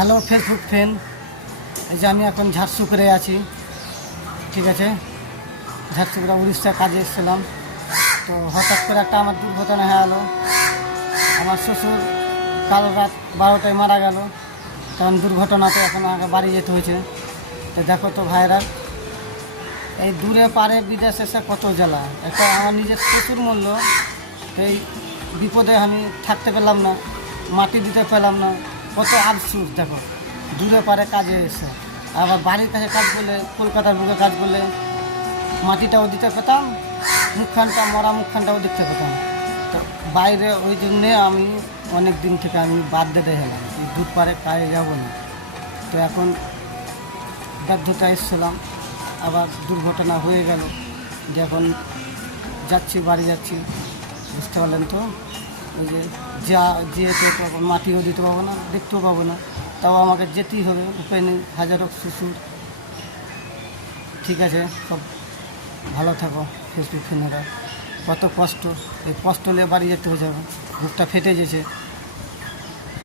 Hello Facebook friend, এই যে আমি এখন ঝাড়সুকরে আছি, ঠিক আছে। ঝাড়সুকরা উড়িষ্যা কাজে এসেছিলাম, তো হঠাৎ করে একটা আমার দুর্ঘটনা হয়ে গেলো। আমার শ্বশুর কাল রাত 12টায় মারা গেল, কারণ দুর্ঘটনাতে এখন আমাকে বাড়ি যেতে হয়েছে। তো দেখো তো ভাইরা, এই দূরে পারে বিদেশে এসে কত জ্বালা। একটা আমার নিজের শ্বশুর মূল্য, এই বিপদে আমি থাকতে পেলাম না, মাটি দিতে পেলাম না, কত আফসোস। দেখো দূরে পারে কাজে এসে, আবার বাড়ির কাছে কাজ করলে, কলকাতার বুকে কাজ করলে মাটিটাও দিতে পেতাম, মুখখানটা মরা মুখখানটাও দেখতে পেতাম। তো বাইরে ওই জন্যে আমি অনেক দিন থেকে আমি বাদ দিতে গেলাম, দূর পারে কাজে যাবো না। তো এখন বাধ্যতা এসেছিলাম, আবার দুর্ঘটনা হয়ে গেল, যে এখন যাচ্ছি, বাড়ি যাচ্ছি, বুঝতে পারলেন তো। ওই যে যেতে তো মাটিও দিতে পাবো না, দেখতেও পাবো না, তাও আমাকে যেতেই হবে, উপায় নেই। হাজারো শ্বশুর, ঠিক আছে। সব ভালো থাকো ফেসবুক ফ্রেন্ডরা। কত কষ্ট, এই কষ্ট নিয়ে বাড়ি যেতে হয়ে যাবে, বুকটা ফেটে গেছে।